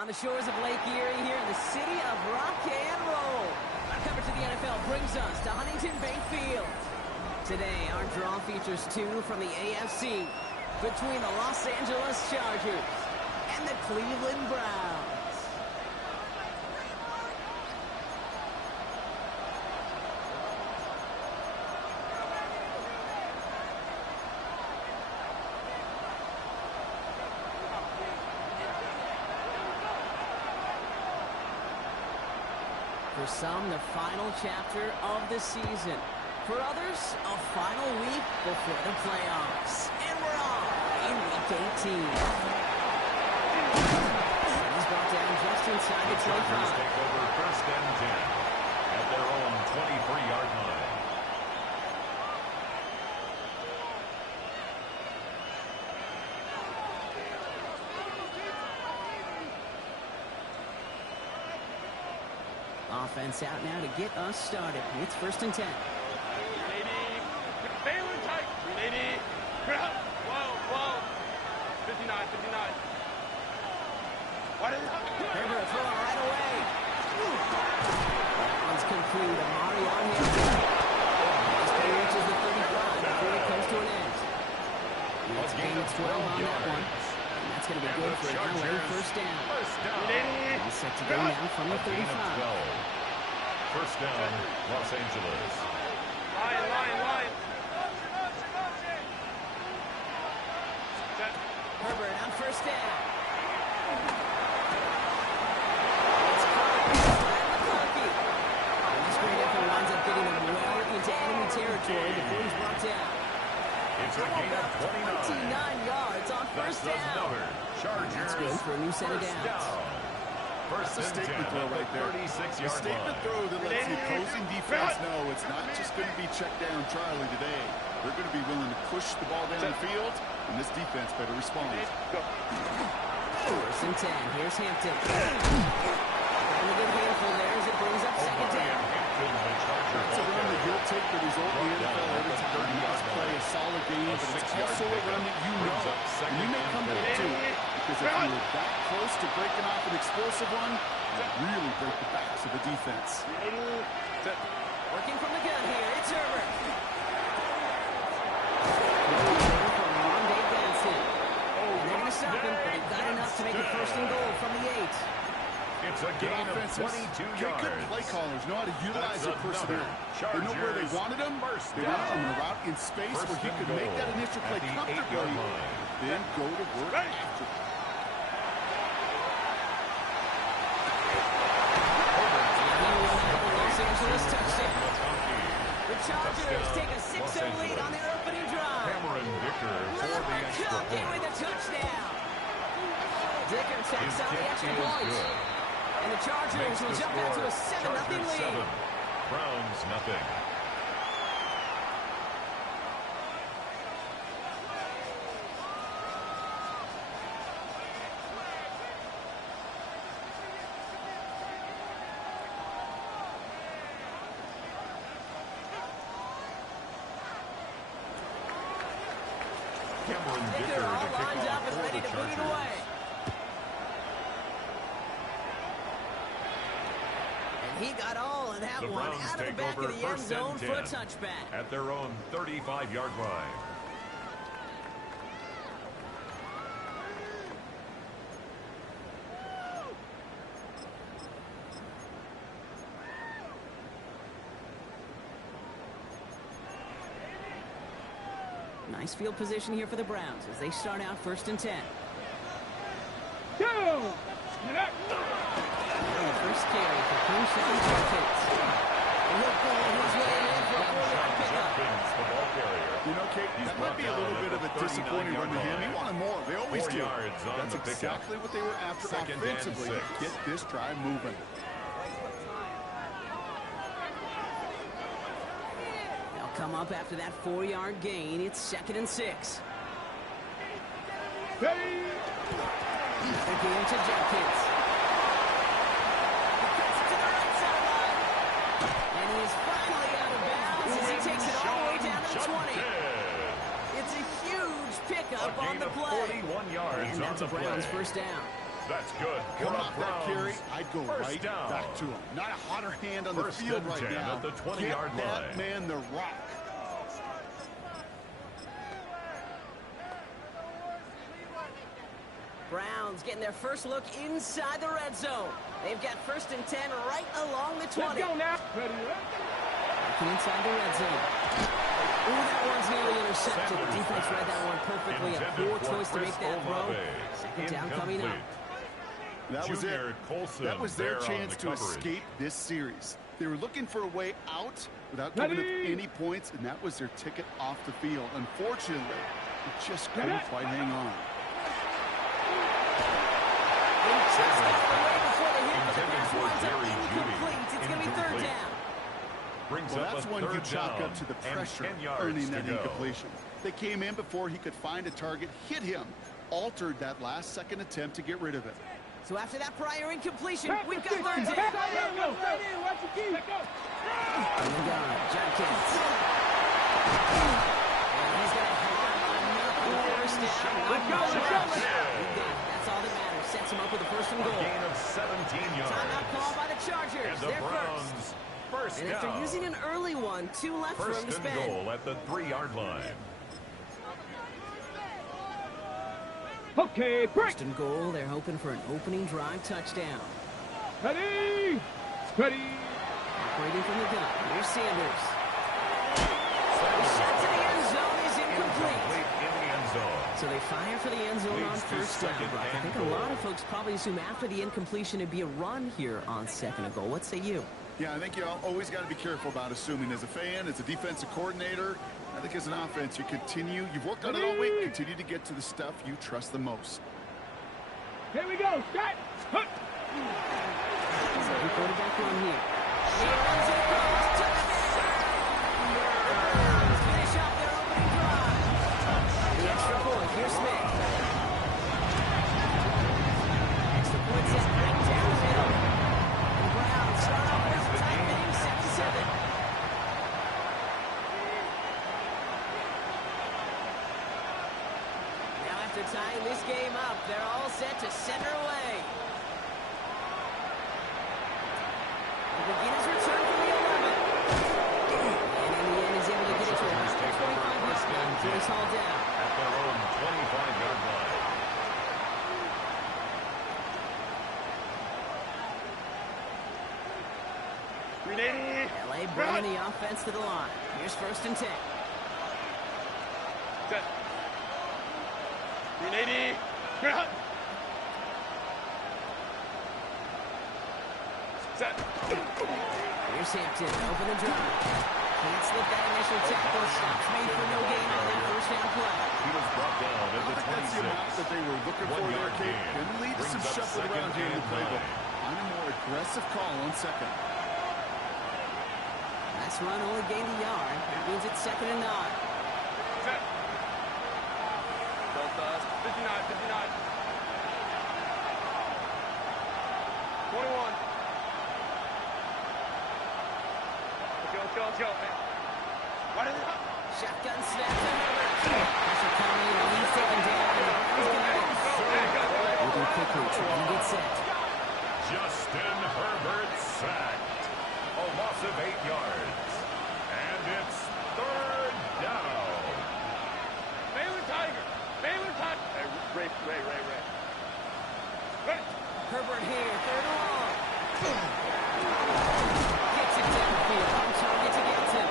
on the shores of Lake Erie here in the city of rock and roll. Our coverage of the NFL brings us to Huntington Bank Field. Today, our draw features two from the AFC between the Los Angeles Chargers and the Cleveland Browns. For some, the final chapter of the season. For others, a final week before the playoffs. And we're on in Week 18. He's brought down just inside the 25. Chargers take over 1st and 10 at their own 23-yard line. Offense out now to get us started. It's 1st and 10. Lady, whoa. 59. Herbert throwing right away. That one's complete. Amari on him. This play reaches the 35 before it comes to an end. It's gain of 12 on that one. And that's going to be good for an LA 1st down. He's set to go now from the 35. 1st down, Los Angeles. Line. Herbert on 1st down. And this great effort winds up getting him well into enemy territory before he's brought down. It's a gain of 29 yards on 1st down. That's good for a new set of downs. First It's a statement throw right there. 36-yard A statement throw that lets the opposing defense know it's not just going to be check down Charlie today. They're going to be willing to push the ball down the field, and this defense better respond. 1st and 10. Here's Hampton. And a good handful there as it brings up 2nd down. It's a run that you'll take the result in the NFL every time. You must play a solid game, but it's also a run that you know. And you may come back to it, because if you were that close to breaking off an explosive one, you really break the backs of the defense. Working from the gun here. It's Herbert. They're going to stop him, but they've got enough to make it 1st and goal from the 8. It's a gain of 22 yards. Good play callers know how to utilize their personnel. They know where they wanted him. They wanted him in a route in space where he could make that initial play comfortably, then go to work after. Los Angeles touchdown. The Chargers take a 6-0 lead on their opening drive. Cameron Dicker for the extra Cooking with point. a touchdown. Dicker takes out the extra point. And the Chargers will jump out to a 7-0 lead. Browns nothing. Cameron Dicker all to kick lined up off and for ready the to put it Chargers. away. And he got all of that The one Browns out of the take back over of the end 1st zone and for a 10 touchback. at their own 35-yard line. Nice field position here for the Browns as they start out 1st and 10. First carry for Quinshon Judkins. And he'll pull his way in for a 4-yard pickup. You know, Kate, that might be a little bit of a disappointing run to him. He wanted more. They always 4 do. yards on That's the pickup. exactly what they were after 2nd and offensively. 6. Get this drive moving. They'll come up after that 4-yard gain. It's 2nd and 6. Again to Judkins. And he is finally out of bounds as he takes it all the way down to the 20. It's a huge pickup on the play. 41 yards And that's on a the Browns play. 1st down. That's good. Coming off that carry, I'd go right back to him. Not a hotter hand on the field right now. At the 20-yard Get line. that man the rock. Browns getting their first look inside the red zone. They've got 1st and 10 right along the 20. Let's go now. Looking inside the red zone. Ooh, that one's nearly intercepted. The defense read that one perfectly. A poor choice to make that throw. Second down coming up. That was their chance to escape this series. They were looking for a way out without giving up any points, and that was their ticket off the field. Unfortunately, it just couldn't quite hang on. Just off the way before the hit, but the pass winds up incomplete. It's going to be 3rd down. Well, that's one you chalk up to the pressure earning that incompletion. They came in before he could find a target, hit him, altered that last-second attempt to get rid of it. So after that prior incompletion, we've got 3rd down. On the gun, Jenkins. And he's going to have another 1st down. That's all that matters. Sets him up with a 1st and goal. A gain of 17 yards. Timeout call by the Chargers. And the They're Browns, first and down. after using an early one, 2 left for him to 1st spend. and goal at the 3-yard line. Okay, break. 1st and goal. They're hoping for an opening drive touchdown. Ready. Ready. Operating from the gun. Here's Sanders. The shot to the end zone is incomplete. In the end zone. So they fire for the end zone on Leads to 1st down. second Brock. I and think a lot of folks probably assume after the incompletion it'd be a run here on 2nd and goal. What say you? Yeah, I think you always got to be careful about assuming. As a fan, as a defensive coordinator, I think as an offense, you've worked on it all week, continue to get to the stuff you trust the most. Here we go. Start. Second quarterback run here. He runs it across. Touchdown! Browns finish off their opening drive. The extra point. Here's Smith. Extra point set right down the middle. The Browns start off with a tight game, 7-7. Now after tying this game up, they're all set to center away. The beginner's return from the 11. And in the end, he's able to get it to about 25 yards before he's hauled down. At their own 25-yard line. LA bringing the offense to the line. Here's 1st and 10. Set. 380. Ground. Set. Here's Hampton, open the drive. Can't slip that initial tackle. Stops made for no gain on that 1st down play. He was brought down at the 26. That's the amount that they were looking for there, Kate. Didn't lead to some shuffling around here in the playbook. On a more aggressive call on 2nd. Last run only gained a yard. That means it's 2nd and 9. Set. 59, 59. 21. Let's go. Why did it up? Shotgun snap to Herbert. Pressure coming in, and he's taken down. He's going to get looking quickly, trying to get set. Justin Herbert sacked. A loss of 8 yards. And it's 3rd down. Baylor Tiger. Hey, Ray. Herbert here, 3rd and long. Gets it downfield. On target to get him.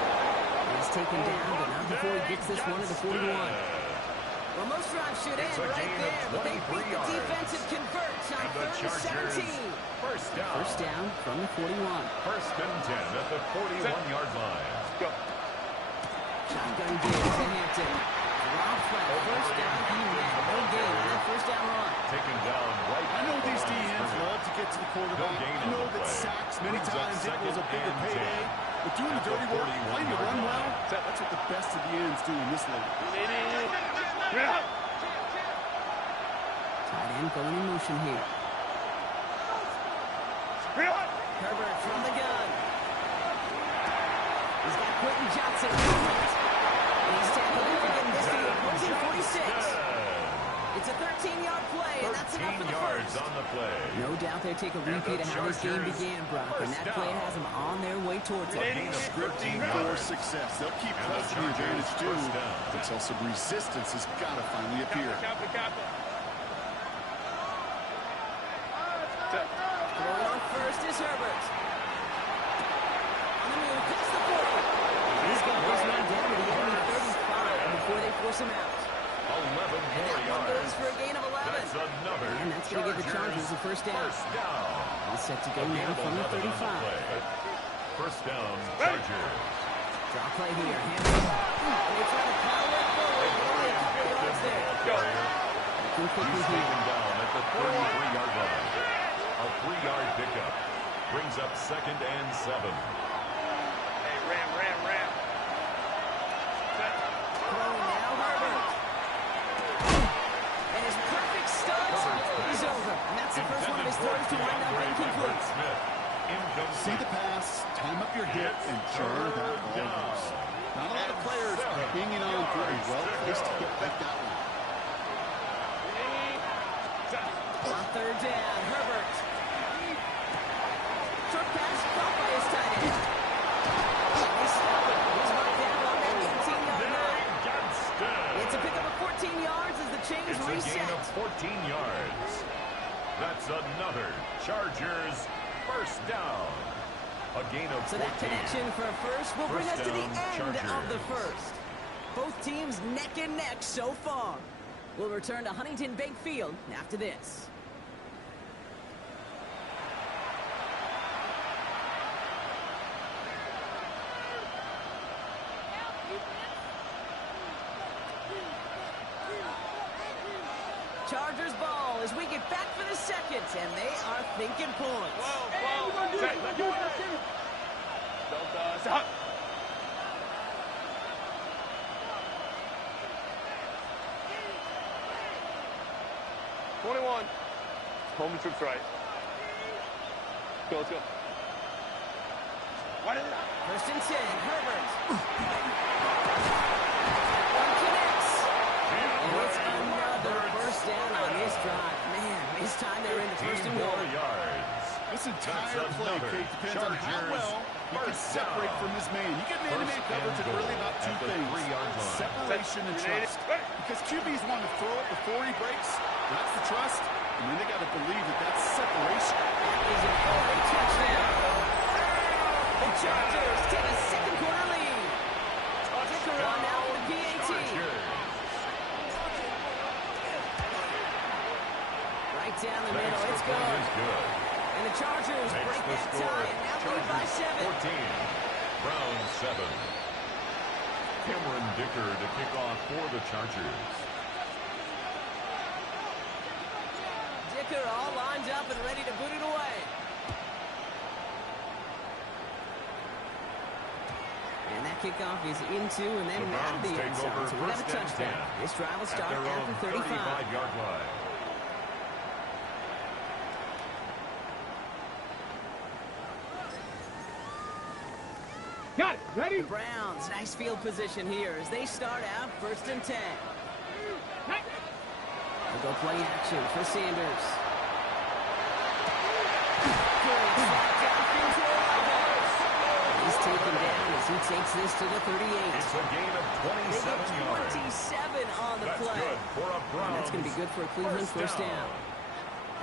He's taken down, but not before he gets this one to the 41. Well, most drives should end right there, but they beat the defense and converts on 3rd and 17. First down from the 41. 1st and 10 at the 41-yard line. Go. Shotgun give to Hampton. Rob flat. 1st down. He ran. No gain on that 1st down run. Taken down right. I know these DNs love to get to the quarterback. I know that sacks many times equals a bigger payday. But doing the dirty work, playing to run well, that's what the best of the ends do in this league. Tight end going in motion here. Herbert from the gun. He's got Quentin Johnson. And he's tackled in for getting this to the opposing 46. It's a 13-yard play, and that's enough for 13 the yards first. on the play. No doubt they take a repeat of how this game began, Brock, and that play has them on their way towards it. Scripting for success. They'll keep pressing the advantage too until some resistance has got to finally appear. Throwing on first is Herbert. On the move, past the 40. He's got this one down to the enemy 35 before they force him out. 11 more That one yards. goes for a gain of 11. That's another. And that's going to give the Chargers a first down. First down. He's set to go A gain now of from the 11 on 35. play. First down, Chargers. Draw play here. Hands off. And they try to power it forward. Only a couple yards there. Looking quickly He's here. taken down at the 33-yard line. A 3-yard pickup brings up 2nd and 7. Hey, Ram. Throwing now, Herbert. And his perfect start is over. And that's the first one of his throws to wind up incomplete. See the pass, time up your hip, and jar that ball loose. Not a lot of players are hanging on to a well-placed hit like that one. On third down, Herbert. Short pass caught by his tight end. They stop it. He's right down on their 18-yard line. It's a pickup of 14 yards as the chains It's a reset. gain of 14 yards. That's another Chargers first down. A gain of 14. So that connection for a first will bring us to the First end down, of the Chargers. first. Both teams neck and neck so far. We'll return to Huntington Bank Field after this. Chargers ball as we get back for the second, and they are thinking points. Stop. 21. Home troops right. Let's go. First and 10, Herbert. One connects. And it's another first down on this drive. Man, this time they're in the first and 15 more goal. yards. This entire That's play, another Kate, depends on how Chargers well he can first separate down. from his man. You get man-to-man First coverage, and it's really goal about two at the things. 3-yard line. Separation and trust. Because QBs want to throw it before he breaks. That's the trust. And then they got to believe that that's separation. That is an early touchdown. The Chargers take a second quarter lead. Dicker on now for the PAT. Right down the middle, it's Extra point good. is good. And the Chargers Makes break the that score. tie and now lead by Chargers 7. 14. Browns 7. Cameron Dicker to kick off for the Chargers. Dicker all lined up and ready to boot it away. And that kickoff is into and then The out of the Browns end take zone. over So we have a first and touchdown. 10. This drive will At start their at own the 35. 35-yard line. Got it. Ready? The Browns, nice field position here as they start out first and 10. They'll go play action for Sanders. Good flat downfield to Rodgers. He's taken down as he takes this to the 38. It's a gain of They 27 get yards. 27 on the That's play. good for a And Browns. that's going to be good for a Cleveland first down.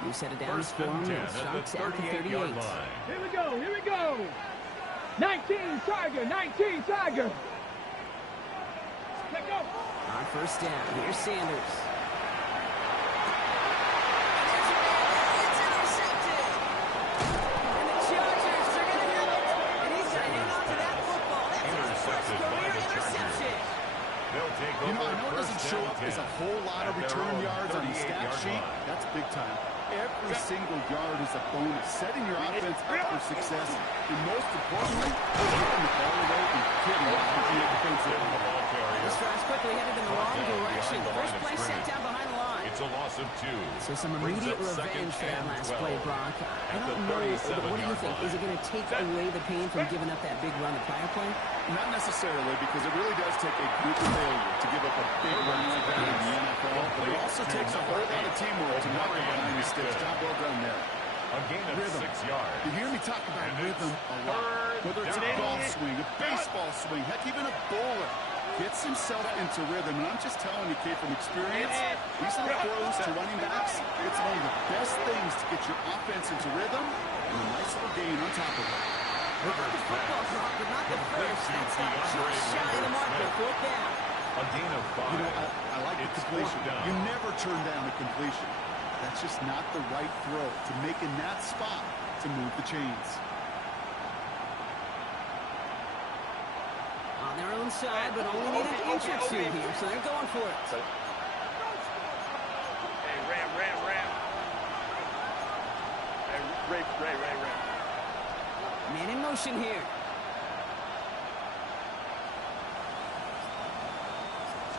You set it down First for and 10 him and at the starts at the 38-yard 38. line. Here we go. 19 Tiger. Let's go. On first down, here's Sanders. It's intercepted. And the Chargers are going to have it. And he's going to hang on to that football. That's his first Intercepted by career the Chargers. interception. They'll take You over know, I know it first doesn't show down up as a 10 whole lot of at their return own yards on the stat 38-yard sheet. line. That's big time. Every single yard is a bonus, setting your offense up for success. And most importantly, taking the ball away and getting off the field defensively. The ball carrier. This drive's quickly headed in the wrong Down direction. behind the First line of play set scrimmage. down behind the line. It's It's a loss of 2. So some immediate revenge for that last play, Brock. I don't know, but what do you think? Is it going to take away the pain from giving up that big run the prior play? Not necessarily, because it really does take a group failure to give up a big run like that in the NFL. But it also takes a whole lot of teamwork to knock it behind the sticks. Job well done there. A gain of Rhythm. 6 yards. You hear me talk about rhythm a lot. Whether it's a golf swing, a baseball swing, heck, even a bowler gets himself into rhythm. And I'm just telling you, kid, from experience, these little throws to running backs, it's one of the best things to get your offense into rhythm and a nice little gain on top of it. Look at the football clock, but not the first. That's just shy of the marker. 4th down. A gain of 5. You know, I like the It's completion. 4th down. You never turn down a completion. That's just not the right throw to make in that spot to move the chains. On their own side, but only need an inch or two here, so they're going for it. Hey, Ram. Hey, Ray. Man in motion here.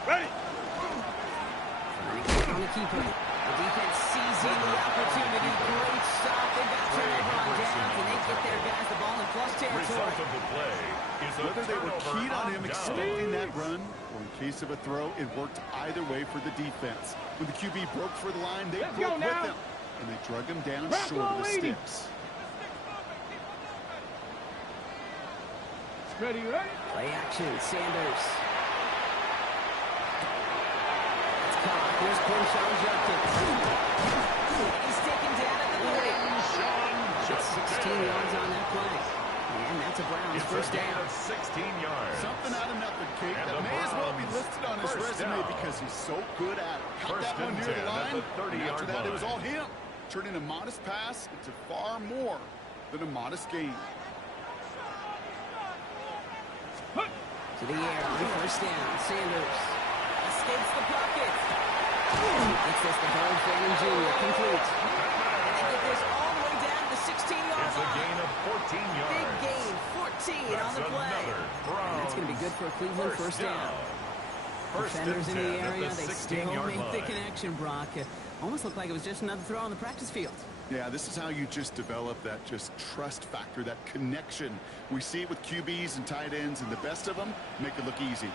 Ready. On the keeper. The defense seizing the opportunity. Great stop. They got turnover on downs, and they get their guys the ball in plus territory. Result of the play is a Whether they were turnover keyed on him down. extending that run, or in case of a throw, it worked either way for the defense. When the QB broke for the line, they Let's broke go with now. him, and they drug him down Rock short of on, the lady. sticks. Ready. Play action. Sanders. It's caught. Here's Quinshon Judkins. He's taken down at the 30. It's 16 yards on that play. And that's a Browns It's first a gain down. of 16 yards. Something out of nothing, Kate. And That the may as well be Browns listed on his first resume down. because he's so good at it. Caught First that one and near the 10 at line, the 30-yard and after that, it was line. all him. Turning a modest pass into far more than a modest gain. To the air on first down. Sanders escapes the pocket. It's this the Bird Fanning Jr. complete. And they get this all the way down to the 16-yard It's a line. gain of 14 yards. Big gain, 14 on the play. Another And that's going to be good for a Cleveland first down. First and Defenders in 10 the at area, the they still 16-yard make the line. connection, Brock. Almost looked like it was just another throw on the practice field. Yeah, this is how you just develop that just trust factor, that connection. We see it with QBs and tight ends, and the best of them make it look easy.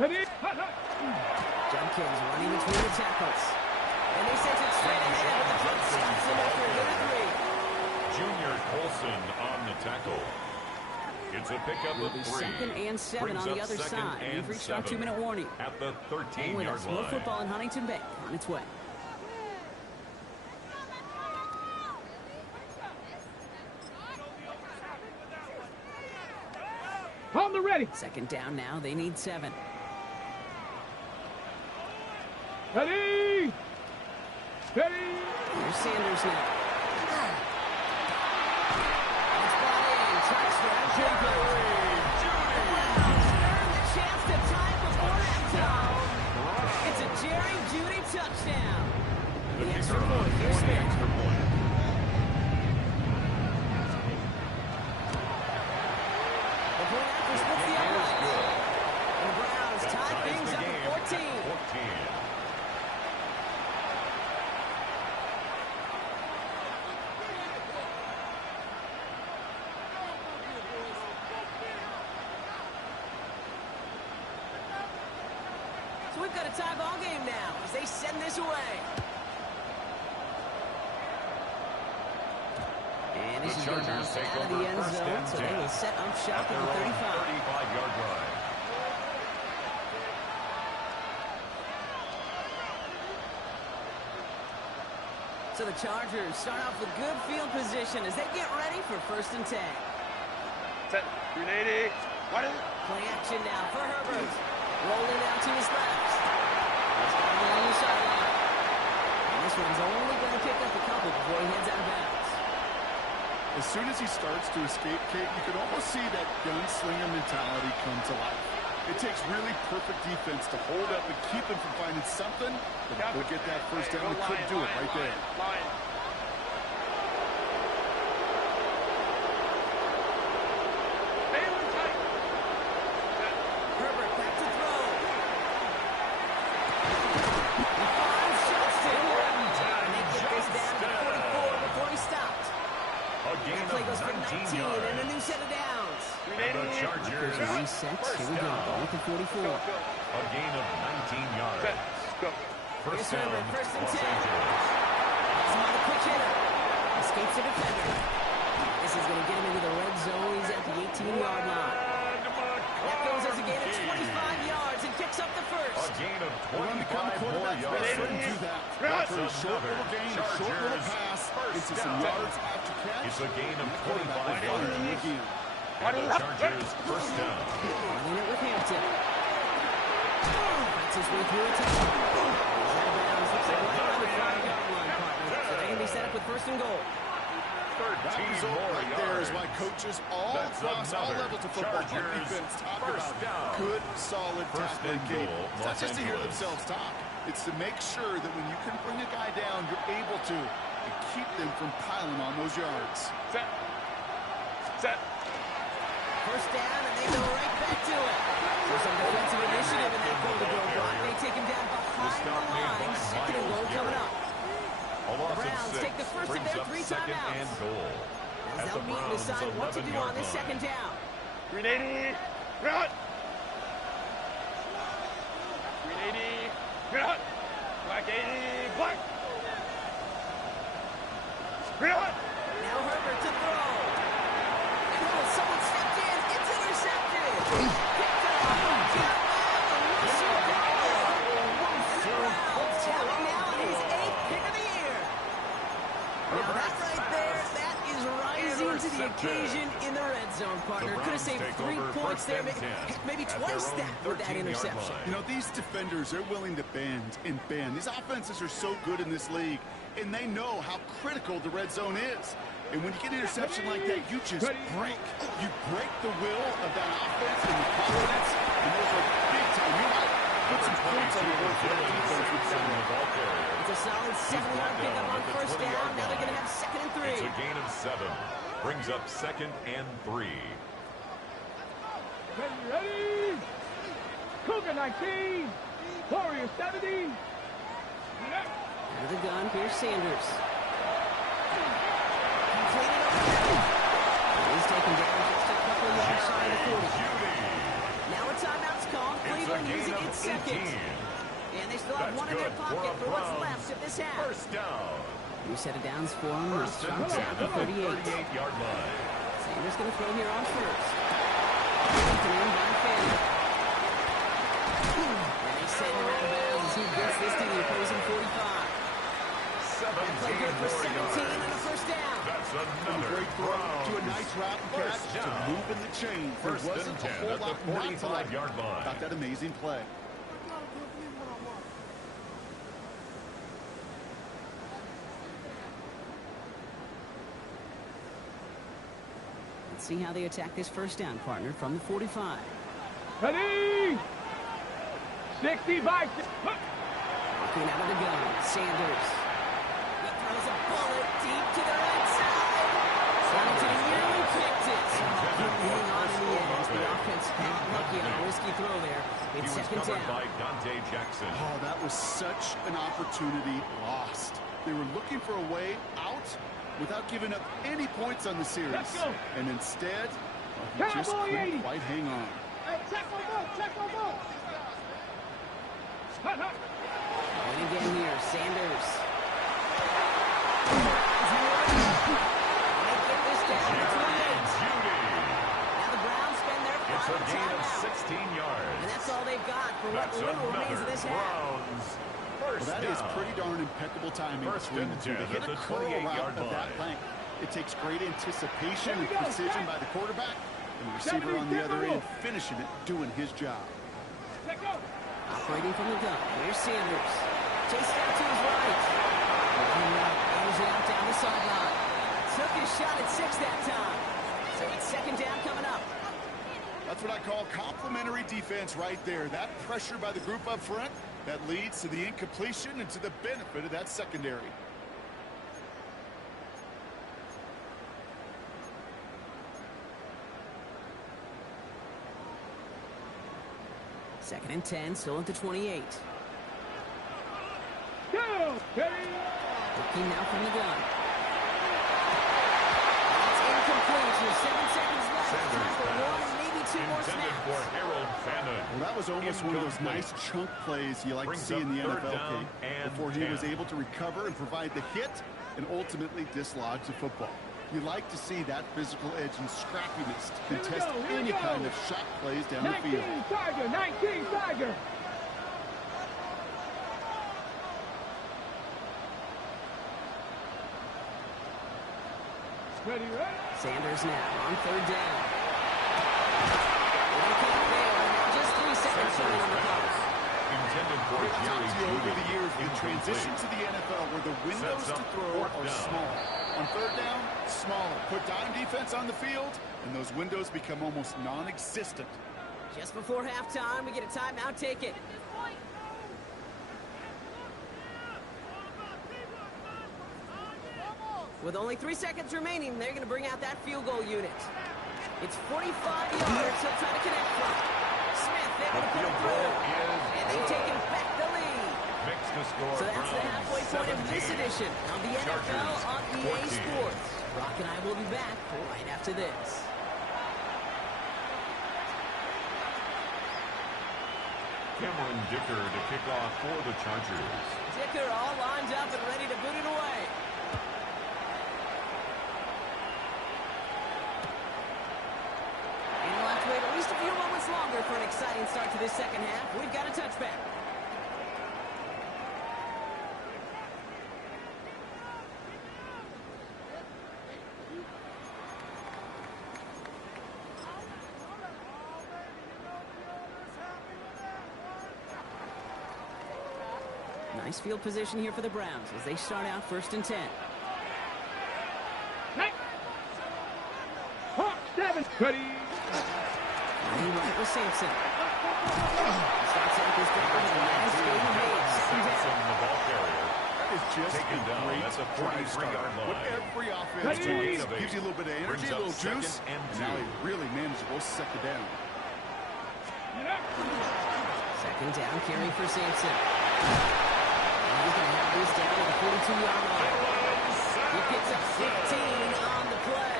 Ready. Judkins running between the tackles. And they sent it straight ahead, but the punt stops him after a good 3. Junior Colson on the tackle. It's a pickup It'll of be 3. 2nd and 7 Brings on the up other 2nd side. and We've reached our 7 2-minute warning. at the Hang with 13-yard us. More line. football in Huntington Bank on its way. On the ready. 2nd down now. They need 7. Ready. Here's Sanders now. It's brought in. Touchdown, Cooper. The Browns earn the chance to tie it before halftime. It's a Jerry Jeudy touchdown. The extra point. Here's Smith. The point after splits the uprights. The Browns tie things up at 14. 14. So we've got a tie ball game now as they send this away. And this The is going to Chargers bounce take out of over the end first zone, and so they 10 will set up shop at at their the own 35. 35-yard line. So the Chargers start off with good field position as they get ready for 1st and 10. Set. 380. What is it? Play action now for Herbert. Rolling out to his left. He's got him along the sideline. And this one's only going to pick up a couple before he heads out of bounds. As soon as he starts to escape, Kate, you can almost see that gunslinger mentality come to life. It takes really perfect defense to hold up and keep him from finding something. But they'll get that first down. They could do it right there. Line. Herbert back to throw. He 19 and a new set of downs. And the Chargers Resets. Here we go. Ball at the 44. A gain of 19 yards. First down, First and Los 10. Angeles. He's on a quick hitter. Escapes the defender. This is going to get him into the red zone. He's at the 18-yard line. That goes as a gain of 25 yards and picks up the A first. gain of When the 25 more quarterback's yards. best friend do that. After a short little gain, a short little pass, into some yards after catch. It's a gain of 25 Quarterback yards. finds again. And the Chargers first down. Running it with Hampton. That's his way through a touchdown. He's out of bounds. Looks like right around the 5-yard line, partner. So they can be set up with first and goal. That 13 result more right yards. there is why coaches all That's across all another levels of football Chargers and defense talk first about down. good, solid First tackling and goal, cadence. It's not Los just to hear Angeles. themselves talk. It's to make sure that when you can bring a guy down, you're able to and keep them from piling on those yards. Set. First down, and they go right back to it. There's some defensive initiative in that goal to go block. They take him down behind the stop made by line. Second and goal Myles coming up. A loss of Browns 6 take the first of brings their up 3 second timeouts. and goal. As At they'll the meet and Browns' decide what to do on 11-yard this line. second down. 380. Run. 380. Run. Black 80. Black. Run. Now Herbert to throw. Oh, someone stepped in. It's intercepted. Picked off. Russell Gall. And the Browns tally now his 8th pick of the year. Now that right there, that is rising to the occasion in the red zone, partner. Could have saved 3 points there, maybe twice that with that interception. You know, these defenders, they're willing to bend and bend. These offenses are so good in this league, and they know how critical the red zone is. And when you get an interception like that, you just break. You break the will of that offense and the confidence, and those are big time. You might put some points on the board for that defense with someone. It's a solid 7-yard pickup on first down. Now they're going to have second and 3. It's a gain of 7. Brings up second and 3. Ready? Cougar 19. Warrior 70. Out of the gun, here's Sanders. Completed over the middle. He's taken down just a couple of yards shy of the 40. Now a timeout's called. Cleveland using its second. And they still have one in their pocket for what's left of this half. First down. New set of downs for him. First and 10 Strong at the 38. 38-yard line. Sanders going to throw here on first. Taken in by Fanning. And they send him out of bounds as he gets this to the opposing 45. That play good for 17 and a first down. That's From a another great throw to a Browns. nice route and First catch to down. moving the chain. There First wasn't and a 10 whole at the lot not to like 45-yard line. about that amazing play. Let's see how they attack this first down, partner, from the 45. Ready? 60 by 6. Looking out of the gun, Sanders. He throws a bullet deep to the right side. Washington nearly picked it. Couldn't hang on in the end as the offense got lucky on a risky throw there. He It's was second covered down. by Dante Jackson. Oh, that was such an opportunity lost. They were looking for a way out without giving up any points on the series. Let's go. And instead, he just Cowboy couldn't 80. quite hang on. Hey, check my ball, check my ball. Hut, hut. And again here, Sanders. They get this down to 28. Judy. Now the Browns spend their It's a final gain of timeout. 16 yards. And that's all they've got for what That's little remains of another this half. Browns. Well, First that down. is pretty darn impeccable timing First between and the two. 10 They hit at a the curl 28-yard route of that line. length. It takes great anticipation Here we and go, precision set. by the quarterback, and the receiver on the other end finishing it, doing his job. Check go. Operating from the gun. Here's Sanders. Chased out to his right. And airs it out down the sideline. Took his shot at 6 that time. So it's second down coming up. That's what I call complimentary defense right there. That pressure by the group up front, that leads to the incompletion and to the benefit of that secondary. Second and 10, still at the 28. Go. Ready? Looking now from the gun. It's incomplete. was almost one of those nice chunk plays you like to see in the NFL, Kate, before he was able to recover and provide the hit and ultimately dislodge the football. You like to see that physical edge and scrappiness to contest any kind of shot plays down the field. 19 Tiger, 19 Tiger. Ready, ready. Sanders now on third down. Just 3 seconds remaining on the clock. Intended for Jerry Over the years, the transition to the NFL where the windows to throw are small. On third down, smaller. Put dime defense on the field, and those windows become almost non-existent. Just before halftime, we get a timeout. Take it. With only 3 seconds remaining, they're going to bring out that field goal unit. It's 45 yards. He'll try to connect from. Smith able to put it through. And they've taken back the lead. So that's the halfway point of this edition of the NFL on EA Sports. Brock and I will be back right after this. Cameron Dicker to kick off for the Chargers. Dicker all lined up and ready to boot it away. And we'll have to wait at least a few moments longer for an exciting start to this second half. We've got a touchback. Nice field position here for the Browns as they start out 1st and 10. Hawk 7. Ready. Running right with Sampson. Starts out this drive with a nice game of pace. The ball carrier. That is just Taken a down great at the drive start. 43-yard line. What every offense Ready. does gives you a little bit of energy, Brings a little up second juice, and and now a really manageable second down. Second down carry for Sampson. And he's going to have this down at the 42-yard line. He picks up 15 on the play.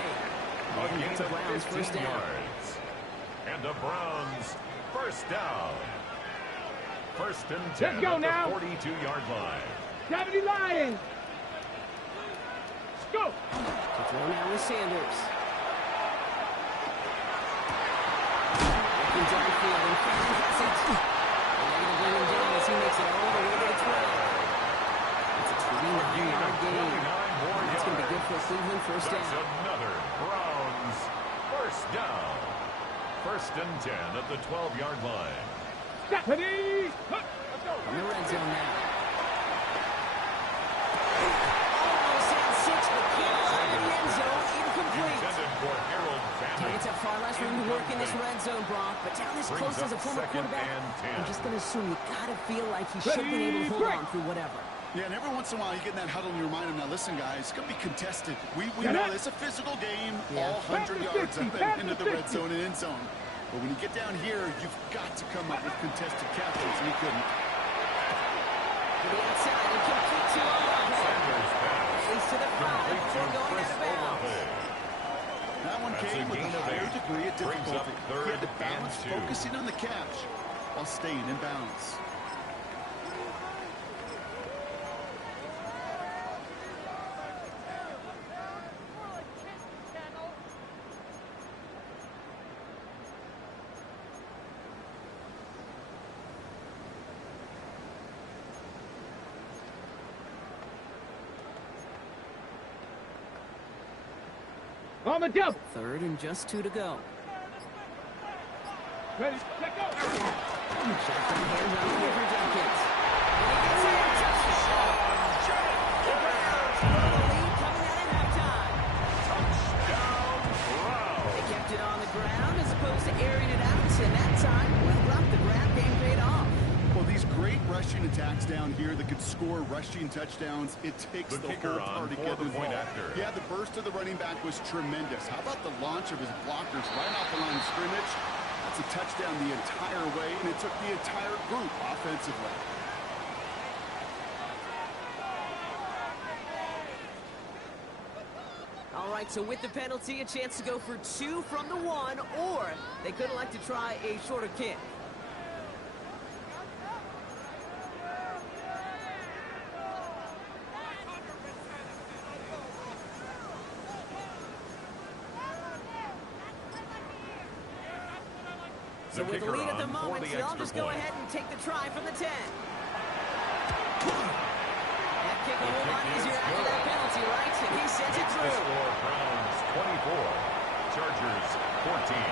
Again, It's a Browns 15 first down. yards. And the Browns first down. 1st and 10 Let's go at now. the 42-yard line. 70 Lions. Let's go. To throw now with Sanders. Looking downfield and finally hits it. And they're going to bring him down as he makes it all the way to the 12. It's a 29-yard gain. That's going to be good for Cleveland first That's down. another Browns first down. 1st and 10 at the 12-yard line. Ready. Let's go. In the red zone now. Almost had 6, but can't find the end zone. Incomplete. Intended for Harold Bannon. Targets have far less room to work in this red zone, Brock. But down this Brings close as a up former 2nd quarterback, and 10. I'm just going to assume you got to feel like he should have been able to hold on through whatever. Yeah, and every once in a while you get in that huddle and you remind them, now listen guys, it's going to be contested. We know it's a physical game, Yeah. all 100 yards up and into the red zone and end zone. But when you get down here, you've got to come up with contested captures, and he couldn't. To the outside and complete to Olave. Sanders pass. Ace to the 5 Complete before to going out Chris of bounds. Olave. That one That's came a with gain a of higher 8. degree of Brings up difficulty. third He had to and balance 2. focusing on the catch while staying in bounds. On the double. 3rd and just 2 to go. Ready. Let go. Shotgun handoff here for Jenkins. And he gets it. Touchdown. The Browns have the lead coming out at halftime. Touchdown Browns. They kept it on the ground as opposed to airing it out. And that time, well, the ground game paid off. Well, these great rushing attacks down here that could score rushing touchdowns, it takes The the kicker whole on party for getting the point involved. after. Yeah, the burst of the running back was tremendous. How about the launch of his blockers right off the line of scrimmage? That's a touchdown the entire way, and it took the entire group offensively. All right, so with the penalty, a chance to go for 2 from the 1, or they could elect to try a shorter kick. So with the lead at the moment, he'll just go ahead and take the try from the 10. That kick a whole lot easier after that penalty, right? And he sends it through. The score, Browns 24, Chargers 14.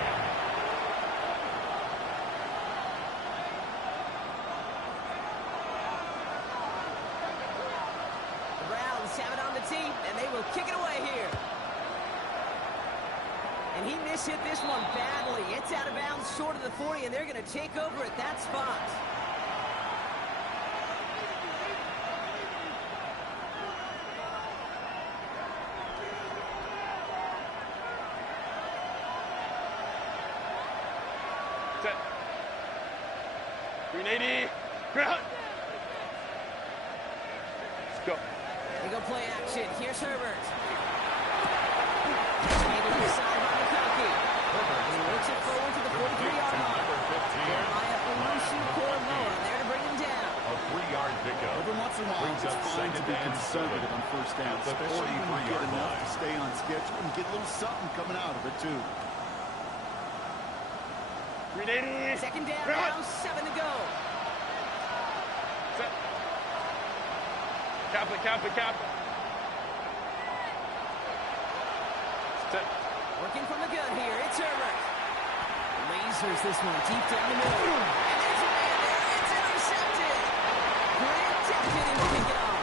Have it on the tee, and they will kick it away here. And he mishit this one badly. It's out of bounds short of the 40, and they're going to take over at that spot. Set. 380. Ground. Let's go. They go play action. Here's Herbert. Able to side by McConkey. He works it forward to the 43-yard line. Jeremiah Owusu-Koramoah there to bring him down. A 3-yard pickup. Every once in a while, Brings it's up fine to be second and conservative on first down, at the especially when you get 43-yard enough line. to stay on schedule and get a little something coming out of it, too. 380. Second down now, 7 to go. Set. Cap it, cap it, cap it. Set. Working from the gun here, it's Herbert. Lasers this one deep down the middle. And there's a man there, it's intercepted. Grant tempted him to pick it off.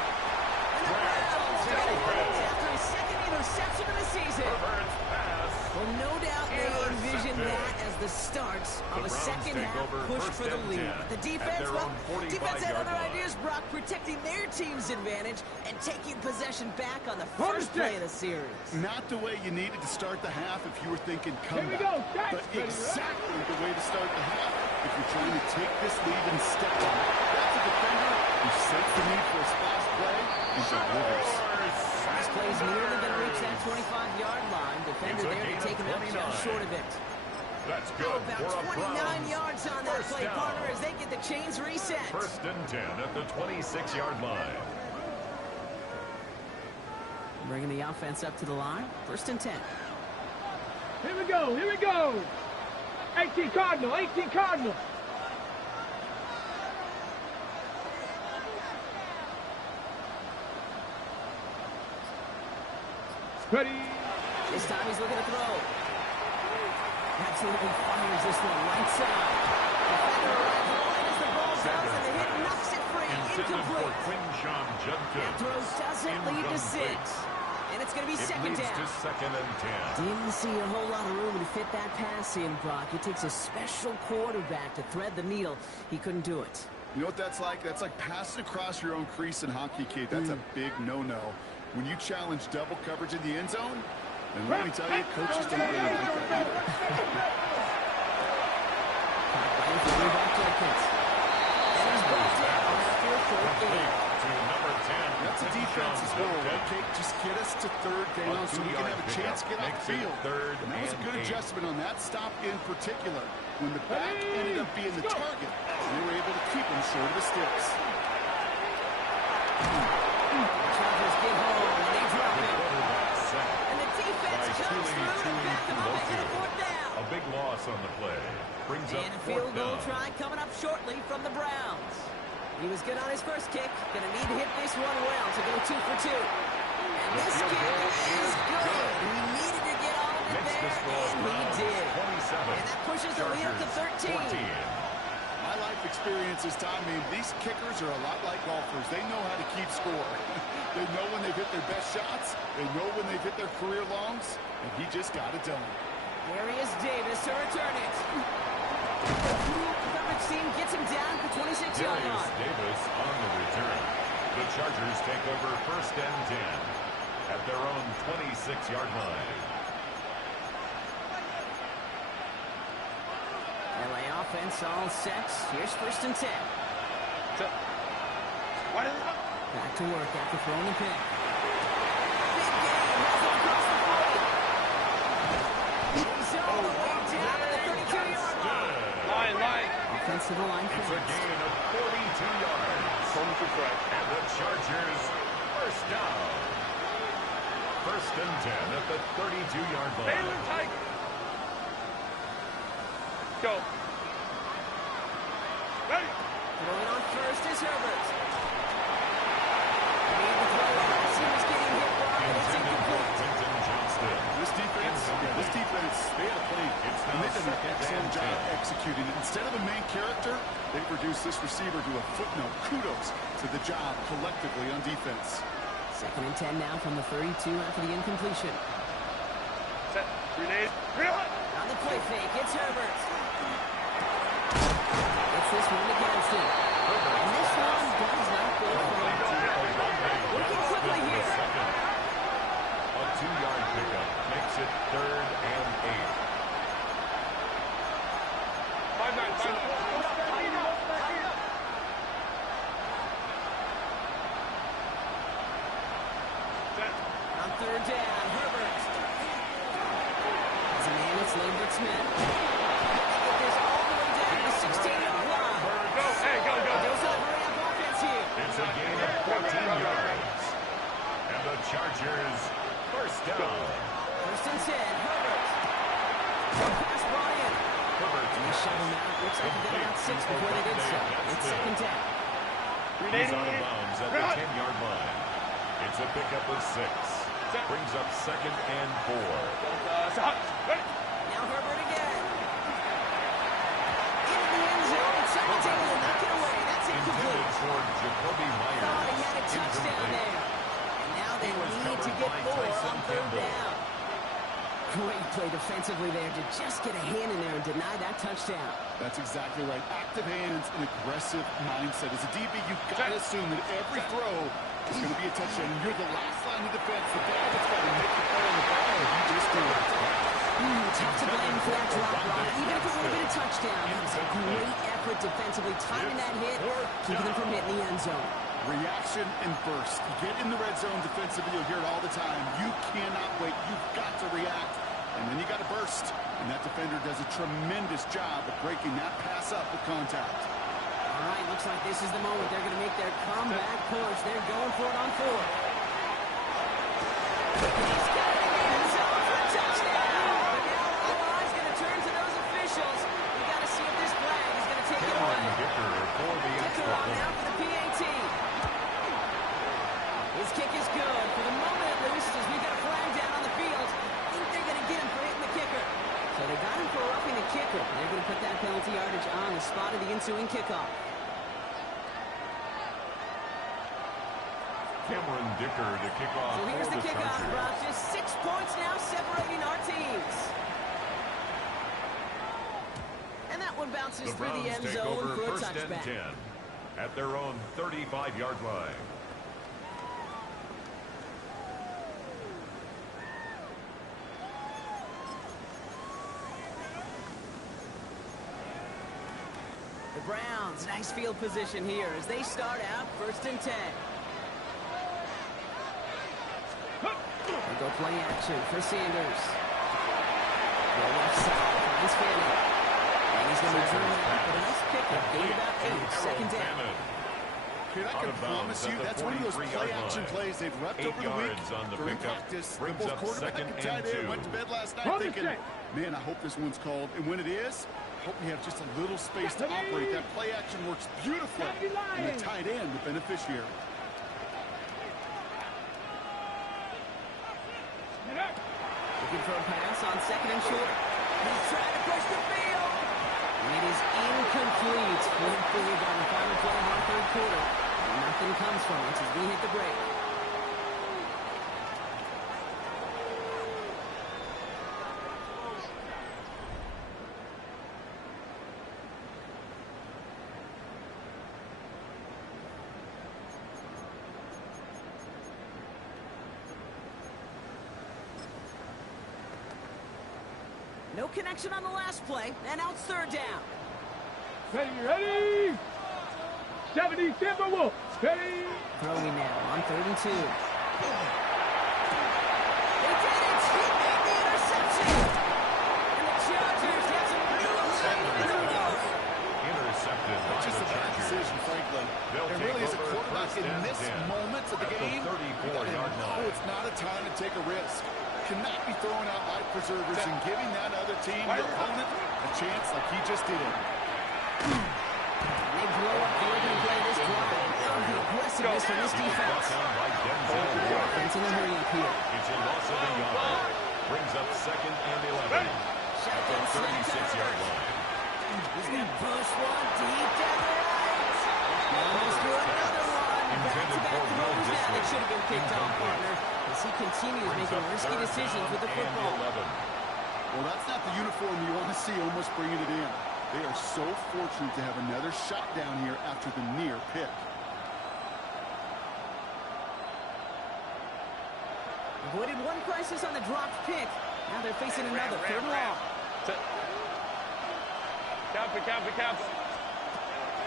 And the Browns are going to have it after his second interception of the season. Herbert's pass. Well, no doubt they envisioned that as the start of a second half push for the lead. The defense, well, defense had other ideas, Brock, protecting their team's advantage and taking possession back on the first play of the series. Not the way you needed to start the half if you were thinking Here we comeback, go, Jack. but exactly the way to start the half if you're trying to take this lead and step on it. That's a defender who sets the need for a splash play and delivers. This play's nearly going to reach that 25-yard line. Defender there to take him out just short of it. That's Oh, good about for a 29 Browns yards on that first play, down. partner, as they get the chains reset. First and 10 at the 26-yard line. Bringing the offense up to the line. First and 10. Here we go, here we go. 18 Cardinal, 18 Cardinal. Ready. This time he's looking to throw. Absolutely fires this one right side. Defender arrives right as the ball goes, and the hit knocks it free. Intended for Incomplete. Quinshawn Judkins. That throw doesn't lead to 6. And it's going to be It second leads down. to second and 10. Didn't see a whole lot of room to fit that pass in, Brock. It takes a special quarterback to thread the needle. He couldn't do it. You know what that's like? That's like passing across your own crease in hockey, Kate. That's a big no-no. When you challenge double coverage in the end zone, and let me tell you, coaches don't really like that either. Playing for Blue Black Jackets. And he's brought down after a third Complete down. to number 10. That's a defense's goal. Okay, just get us to third down so we can have a chance to get off the field. Third And that was a good and 8. adjustment on that stop in particular. When the back ended up being the target, they were able to keep him short of the sticks. Chargers get home, and they drop it. Quarterback sack. And the defense By comes through and back them up ahead of fourth down. A big loss on the play. Brings up And a fourth field goal down. try coming up shortly from the Browns. He was good on his first kick. Going to need to hit this one well to go 2 for 2. And this field kick goal is is good. good. He needed to get all of it Makes the there, score and he Browns did. 27. And that pushes the lead up to Chargers 13. 14. My life experience has taught me these kickers are a lot like golfers. They know how to keep score. They know when they've hit their best shots. They know when they've hit their career longs. And he just got it done. Here is Davis to return it. Coverage team gets him down for 26-yard Darius line. Davis on the return. The Chargers take over first and 10 at their own 26-yard line. LA offense all set. Here's first and 10. Set. Why did it? Back to work after throwing the pick. Big game. Has it across the 40. He's all the way down to the 32-yard line. Line. Offensive line It's a fast. gain of 42 yards. Home to right. And the Chargers first down. First and 10 at the 32-yard line. Baylor Tiger. Go. Throwing on first is Herbert. Made the throw as he was getting hit, Brock, and it's incomplete. This defense, they had a plan, and they did an excellent job executing it. Instead of a main character, they produced this receiver to a footnote. Kudos to the job collectively on defense. 2nd and 10 now from the 32 after the incompletion. Set. Grenade. On the play fake, it's Herbert. It's this one against him. And this one does not go through. Working quickly here. A 2-yard pickup makes it 3rd and 8. 5-9. On 3rd down, Herbert. As a man, it's Lambert Smith. Get this all the way down to the 16-yard line. Go. Hey, go. There's a hurry up offense here. It's a gain of 14 yards. And the Chargers, 1st down. 1st and 10, Herbert. Pass brought in. Herbert. And they shut him out. Looks like he got about 6 before they did so. It's 2nd down. He's out of bounds at the 10-yard line. It's a pickup of 6. Brings up 2nd and 4. Now Herbert again. Into the end zone. Someone's able to knock it away. That's incomplete. Intended for Jacoby Myers. Thought he had a touchdown there. And now they need to get 4 on 3rd down. Great play defensively there to just get a hand in there and deny that touchdown. That's exactly right. Active hands and aggressive mindset. As a DB, you've got to assume that every throw is going to be a touchdown. And you're the last line of defense. The guy that's got to make the play on the ball, and you just do it. Tough to blame for that drop, Rob. Even if it would have been a touchdown, that was a great effort defensively, timing that hit, keeping them from hitting the end zone. Reaction and burst. You get in the red zone defensively, you'll hear it all the time. You cannot wait. You've got to react, and then you got to burst. And that defender does a tremendous job of breaking that pass up with contact. All right, looks like this is the moment. They're going to make their comeback push. They're going for it on 4th. He's got it in the end zone for a touchdown. But now all eyes going to turn to those officials. We got to see if this flag is going to take it away. Dicker for the extra On point. now for the PAT. His kick is good. For the moment at least, as we got a flag down on the field, I think they're going to get him for hitting the kicker. So they got him for roughing the kicker. They're going to put that penalty yardage on the spot of the ensuing kickoff. Cameron Dicker to kick off So here's for the the kickoff, Chargers. Brock. Just 6 points now separating our teams. And that one bounces The through the Browns end take zone over for a 1st and touchback. 10 at their own 35-yard line. The Browns, nice field position here as they start out 1st and 10. They go play action for Sanders. The left side finds Fanning. And he's going to be driven out with a nice pickup. Gain about 8, 2nd down. Dude, I can promise you that's one of those play-action plays they've repped over the week during practice. They're both quarterback and tight end. Went to bed last night thinking, man, I hope this one's called. And when it is, I hope we have just a little space to operate. That play action works beautifully. And the tight end, the beneficiary. Looking for a pass on 2nd and short. He's trying to push the field. And it is incomplete. Forward on the final play of our 3rd quarter. And nothing comes from it as we hit the break. No connection on the last play, and now it's 3rd down. Ready? 70 Timberwolves. Ready? Throwing now on 3rd and 2. They did it! He made the interception! And the Chargers have some new lead in the fourth. Intercepted by Just the a bad Chargers. decision, frankly. They'll And take really, as a over quarterback 1st in and this 10 moment of the at game, the 34-yard line. it's not a time to take a risk. Cannot be throwing out life preservers and giving that other team, your opponent, a chance like he just did. They blow up the opening play of this drive. Oh, the aggressiveness from this defense. Offense in the hurry up here. It's a loss of a yard. Brings up 2nd and 11. At the 36-yard line. He's going to push one deep down the right. Almost threw another one. Back-to-back throws now that should have been picked off, partner. As he continues making risky decisions with the football. Well, that's not the uniform you want to see almost bringing it in. They are so fortunate to have another shot down here after the near pick. Avoided one crisis on the dropped pick. Now they're facing another 3rd and long. Cap.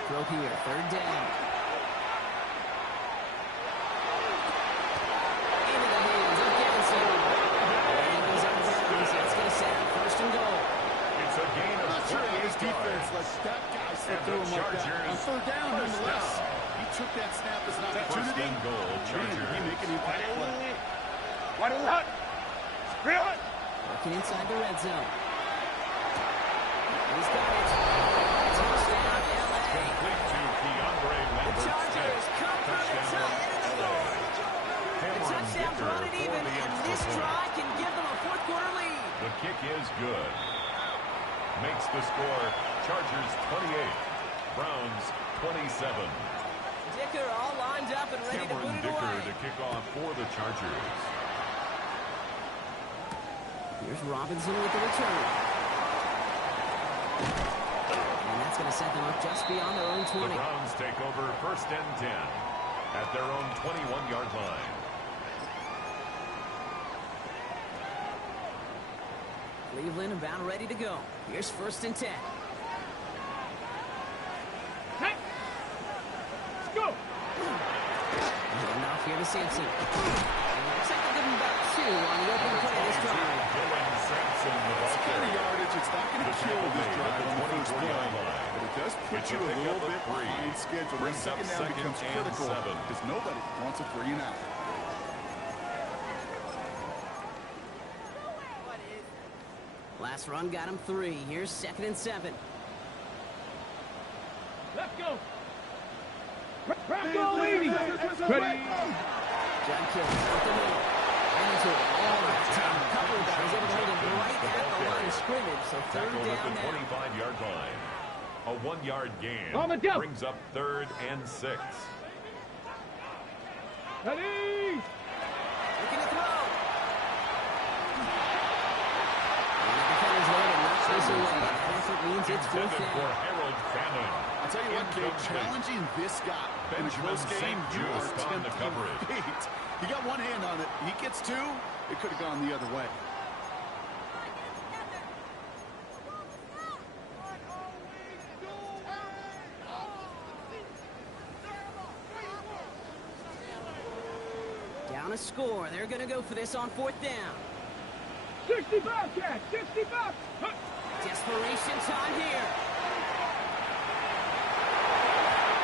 Throw here, 3rd down. Into the hands of Gibson. And he goes out of bounds. That's going to set up 1st and goal. It's a gain of 28 his defense lets that guy slip through him like that. On 3rd down, nonetheless. He took that snap as an opportunity. 1st and goal, Chargers. He making impact play. Working inside the red zone. He's got it. Touchdown, LA. Complete to Keandre Lambert. The Chargers come from the top end of the board. The touchdown brought it even, and this drive can give them a 4th quarter lead. The kick is good. Makes the score Chargers 28, Browns 27. Dicker all lined up and ready Cameron to put it Dicker away. to kick off for the Chargers. Here's Robinson with the return. And that's going to set them up just beyond their own 20. The Browns take over 1st and 10 at their own 21-yard line. Cleveland about ready to go. Here's 1st and 10. Hey! Let's go! And off here to Sampson. Looks like they'll give him about 2 on the open play of this drive. Dylan Sampson, the ball Kind of carrier. yardage, it's not going to kill this drive on the first play, but it does put you a little bit behind schedule. The Brings up 2nd down 2nd becomes and critical 7. because nobody wants a 3 and out. Last run got him 3. Here's 2nd and 7. Let's go! Bronco leading! Ready? John Kills up the middle. Ran into it all that time. A couple of guys able to hold him right at the line of scrimmage. So 3rd Tackled at down the now. 25-yard line. A 1-yard gain On the jump. brings up 3rd and 6. Ready? Looking to throw. And the defenders there to knock this away. That effort means it's 4th Intended for down. Harold Fannin. I'll tell you what, Kate, challenging this guy in a Benjamin close game, St. you are Just on the tempting coverage. fate. He got one hand on it. He gets 2. It could have gone the other way. Down a score. They're going to go for this on 4th down. 60 bucks, Cat! 60 bucks! Huh. Desperation time here.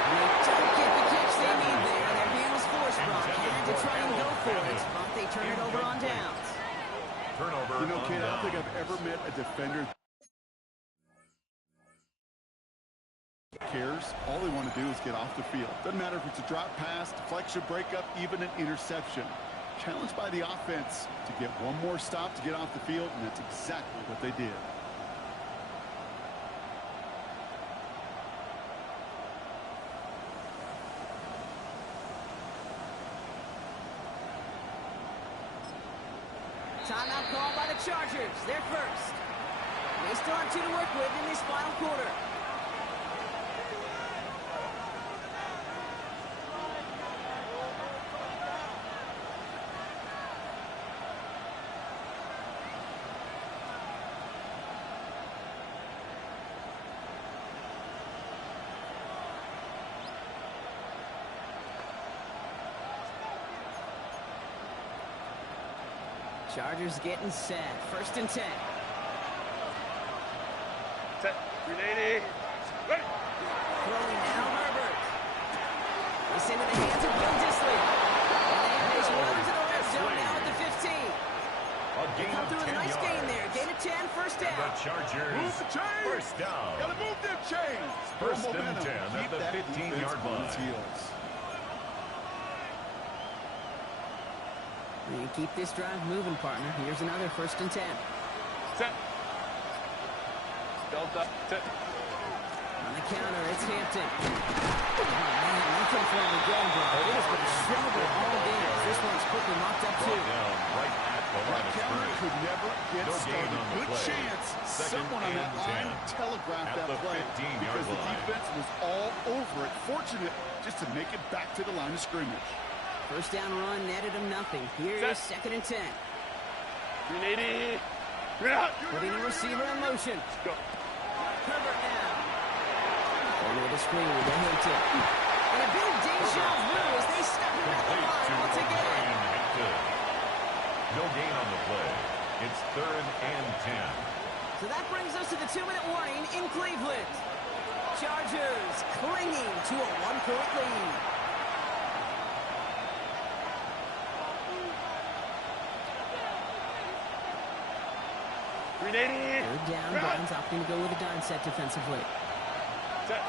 And they don't get the catch they need there. Their hand was forced, Brock. Had to try and go for it, but they turn it over on downs. Turnover. You know, on Kate, I don't think downs. I've ever met a defender cares. All they want to do is get off the field. Doesn't matter if it's a drop pass, deflection, breakup, even an interception. Challenged by the offense to get one more stop to get off the field, and that's exactly what they did. Timeout called by the Chargers. They're first. They still have 2 to work with in this final quarter. Chargers getting set. 1st and 10. Set. 380. Ready. Throwing now Herbert. They send it in the hands of Bill Disley. And they have this run to the red zone now at the 15. They come through with a nice gain there. Gain of 10, first down. The Chargers, Move the chains. first down. Gotta move them chains. First and Momentum. 10 at Keep the that 15-yard defense on its line. heels. You keep this drive moving, partner. Here's another first and 10. Set. Delta. Set. On the counter, it's Hampton. Oh, man, you can throw it again, but it has been trouble all game. This one's quickly knocked up, too. Brought down right at the line of Counter scrimmage. could never get No gain started. on the Good play. chance Second someone on that and line 10 telegraphed at that the play 15-yard because the line. defense was all over it. Fortunate just to make it back to the line of scrimmage. First down run netted him nothing. Here is second and 10. 380. You're out. Putting the receiver in motion. Go. Herbert now. Going with a screen to Hampton. And a big deja vu as they step him at the Complete line to once again. Brian Hampton. No gain on the play. It's third and 10. So that brings us to the 2-minute warning in Cleveland. Chargers clinging to a 1-point lead. Third down, Browns opting to go with a dime set defensively. Set.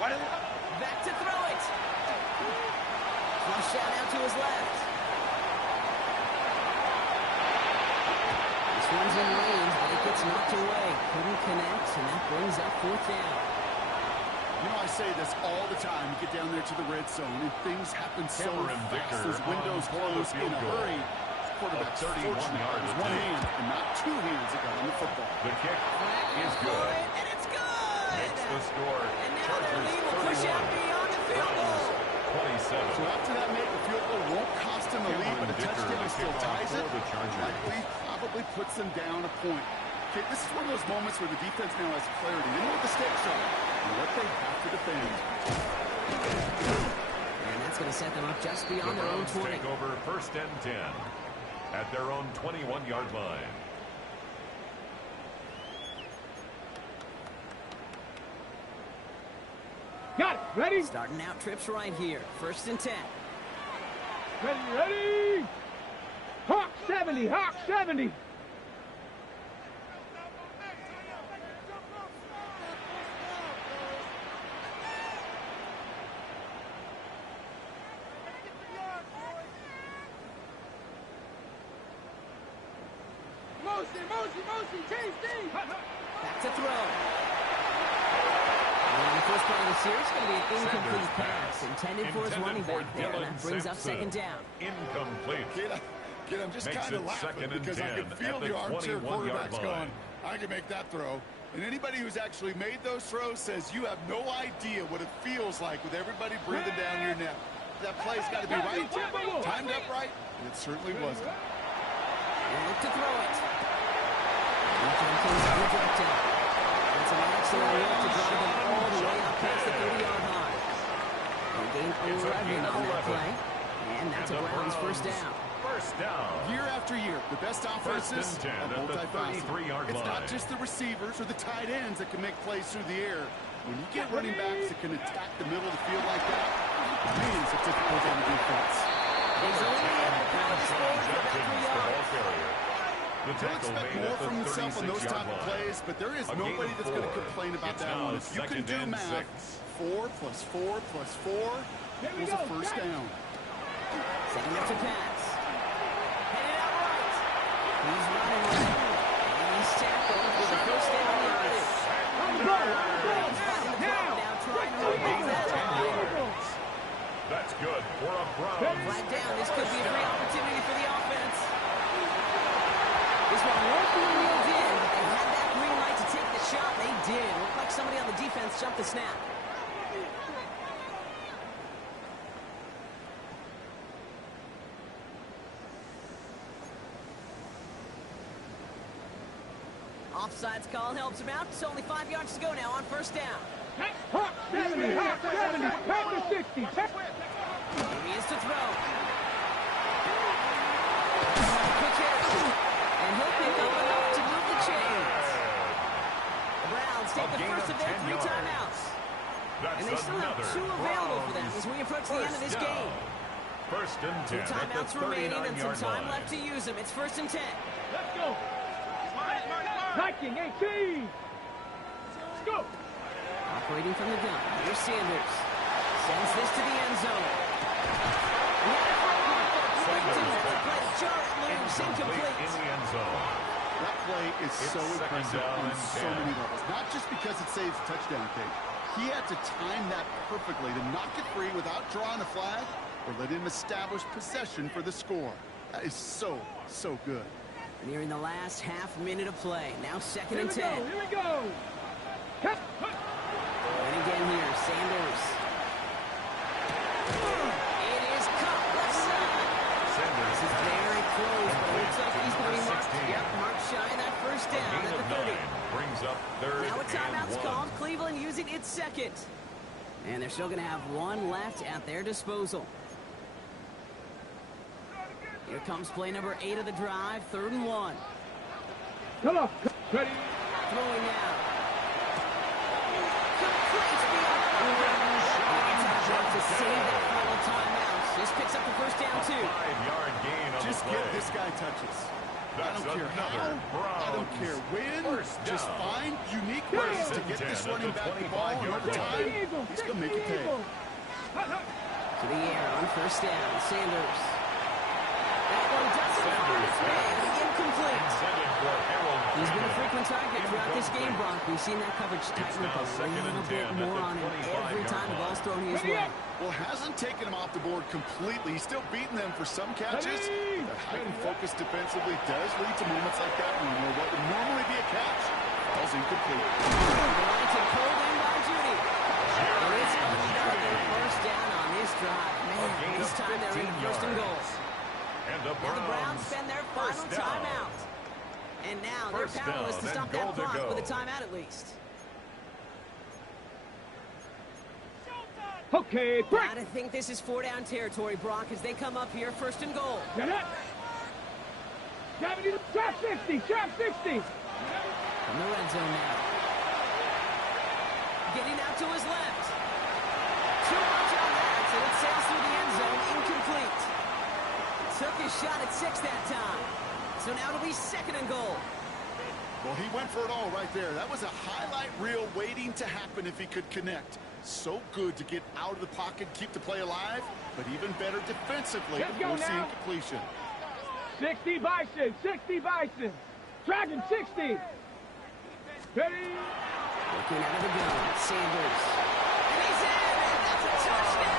Why did Back to throw it. Flush out to his left. This one's in range, but it gets knocked away. Couldn't connect, and that brings up fourth down. You know, I say this all the time. You get down there to the red zone, and things happen so Cameron fast. Vicker Those windows on for the close in field a goal. hurry. Quarterback's 31 fortunate. yards It was to one take. hand and not two hands that got on the football. The kick is For good. it, and it's good. Makes the score. And now their Chargers lead will push 31. out beyond the field goal. 27. So after that make, the field goal won't cost them the lead, Cameron but a Vicker touchdown to still kick off ties it. for the Chargers. Likely, probably puts them down a point. Okay, this is one of those moments where the defense now has clarity. They know what the stakes are and what they have to defend. And that's going to set them up just The beyond their own Browns 20. take over first and 10 at their own 21-yard line. Got it. Ready? Starting out trips right here. First and 10. Ready? Hawk 70, Hawk 70. Motion, change, Back to throw. And the first play of the series is going to be an incomplete pass intended for his running back there. And that brings up second down. Incomplete. Kid, I'm just Makes kind of it laughing second and because I 10 can feel at the the armchair 21-yard quarterbacks line. going, I can make that throw. And anybody who's actually made those throws says you have no idea what it feels like with everybody breathing down your neck. That play's got to be right, timed up right, and it certainly wasn't. And look to throw it. And Jenkins on the drop down. That's an excellent work to drive them all the way up past the 30-yard line. They gain 11 on that play. And that's a Browns first down. First down. Year after year, the best offenses First and 10 are at the multifaceted. 33-yard It's not line. just the receivers or the tight ends that can make plays through the air. When you get running backs that can attack the middle of the field like that, man, it's a difficult on the defense. He's only able to power this forward for about 3 yards. The He'll tackle expect made more at the from himself on those 36-yard type of line. plays, but there is A gain nobody of that's going to 4. complain about It's that now one. If you can second do and math, 6. 4 plus 4 plus 4 equals a first down. Setting up to pass. Headed out right. He's running with it. And he's tackled for the first down yardage. Browns fighting the clock now, trying to hold that line. That's good for a Browns. Flag down. This could be a great opportunity for the offense. This one won't be reeled in, but they had that green light to take the shot. They did. Looked like somebody on the defense jumped the snap. Offsides call helps him out. It's only 5 yards to go now on first down. Hawk 70, Hawk 70, Panther 60. Here he is to throw. Quick hit. And he'll pick up enough to move the chains. The Browns take the first of their 3 timeouts. And they still have 2 available for them as we approach the end of this game. First and 10 2 timeouts at the remaining and some 39-yard time line. left to use them. It's first and 10. Let's go. Viking 18. Let's go. Operating from the gun. Here's Sanders. Sends this to the end zone. Incomplete in the end zone. That play is so impressive on so many levels. Not just because it saves a touchdown, Kate. He had to time that perfectly to knock it free without drawing a flag or let him establish possession for the score. That is so good. Nearing the last half minute of play. Now second and 10. Here we go. And again here, Sanders. It is caught left side. Sanders This is very close, but it looks like he's going to be marked. 16. Yep, marked shy of that first down Gain at of the 30. 9 brings up third Now a timeout's and 1. called. Cleveland using its second. And they're still going to have one left at their disposal. Here comes play number 8 of the drive, 3rd and 1. Come on. Ready. Throwing now. Complete to save that final timeout. This picks up the first down, too. 5-yard gain on Just the give play. this guy touches. I That's don't care another how, I don't care when. First Just down. find unique First ways to and get 10 this at running the back the ball, and 25-yard over line. time, Eagle. he's going to make it pay. To the air on first down. Sanders. That one doesn't find its way. Incomplete. Intended for Harold He's been a Freeman. frequent target throughout this game, Brock. We've seen that coverage tighten now up a second and little bit 10 at more the on him every 25-yard time the ball's thrown his Ready way. up. Well, hasn't taken him off the board completely. He's still beating them for some catches. Ready. That heightened focus defensively does lead to moments like that one where what would normally be a catch falls incomplete. To pulled in by Judy. And it's another first down on this drive. Man, gain this of time they're in 15 first and goal. yards. And the Now the Browns Browns spend their first final down. timeout. And now they're First powerless down to and stop goal that to clock go. with a timeout at least. Okay, break. Gotta think this is 4-down territory, Brock, as they come up here first and goal. Get up. Trap 60. Trap 60. From the red zone now. Getting out to his left. Too much on that, so it sails through the end zone, incomplete. Took his shot at 6 that time. So now it'll be second and goal. Well, he went for it all right there. That was a highlight reel waiting to happen if he could connect. So good to get out of the pocket, keep the play alive, but even better defensively Let's go forcing now. incompletion. 60 Bison. 60 Bison. Dragon 60. Ready. Looking out of the gun, Sanders. And he's in, and that's a touchdown.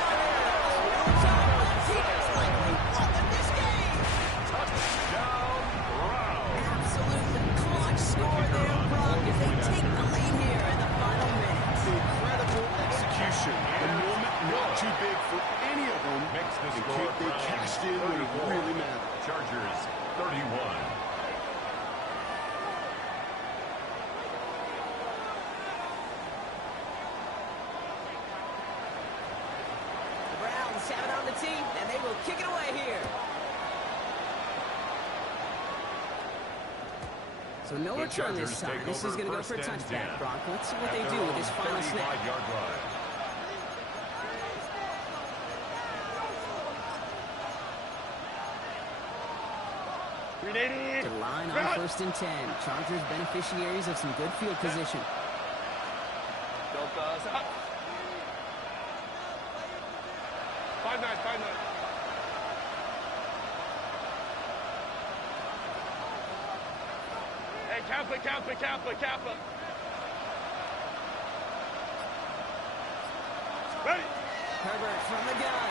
No time left. He is likely won this game. Touchdown, Browns. Absolutely clutch score there, Brock, as they take the lead here in the final minutes. Incredible execution. The moment not too big for any of them. Makes the And score they Browns cashed in when it 34. really mattered. Chargers 31. The Browns have it on the tee, and they will kick it away here. So no The return this Chargers time. take This is over going to go for a first and touchback, 10. Brock. Let's see what At they their do with own this final snap. 35-yard line. To line on first and 10. Chargers beneficiaries of some good field position. Five nine. Hey, Kappa. Ready. Herbert from the gun.